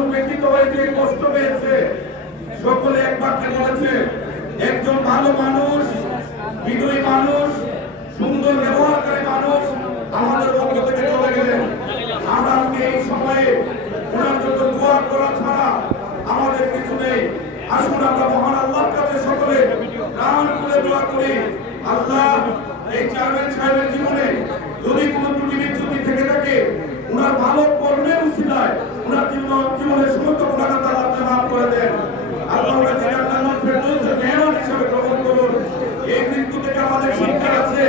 মানুষ ব্যতীত হয়েছে, কষ্ট পেয়েছে, সকলে এক বাক্যে বলেছে একজন ভালো মানুষ, বিনয়ী মানুষ, সুন্দর ব্যবহারকারী মানুষ আমাদের পক্ষ থেকে চলে গেলেন। আমরা আজকে এই সময়ে ওনার জন্য দোয়া করা ছাড়া আমাদের কিছু নেই। আসুন আমরা মহান আল্লাহর কাছে সকলে প্রাণ খুলে দোয়া করি, আল্লাহ এই চেয়ারম্যান সাহেবের জীবনে যদি কোনো ত্রুটি বিচ্যুতি থেকে থাকে, ওনার ভালো কর্মের উসিলায় ওনার জীবনের সমস্ত গুনাহগার আল্লাহ আপনি মাফ করে দেন। আল্লাহ ওনাকে জান্নাতুল ফেরদৌসের মেহমান হিসেবে গ্রহণ করুন। এই মৃত্যু থেকে আমাদের শিক্ষা আছে,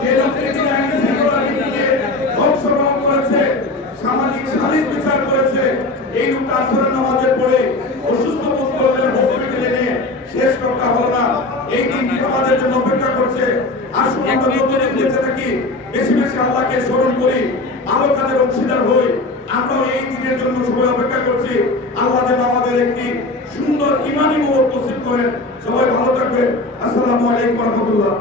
যে লোকটি তিনি আইন শৃঙ্খলার ভিত্তিতে অংশগ্রহণ করেছে, সামাজিক সালিস বিচার করেছে, এই লোকটা আসরের নামাজের পরে অসুস্থ বোধ করলেন, হসপিটালে নিয়ে শেষ রক্ষা হলো না। এই দিনটি আমাদের জন্য অপেক্ষা করছে। আসুন আমরা যতদিন বেঁচে থাকি বেশি বেশি আল্লাহকে স্মরণ করি, ভালো কাজের অংশীদার হই। আমরাও এই দিনের জন্য সবাই অপেক্ষা করছি। আল্লাহ যেন আমাদের একটি সুন্দর ইমানি মুহূর্ত নসিব করেন। সবাই ভালো থাকবেন। আসসালামু আলাইকুম ওয়া রাহমাতুল্লাহ।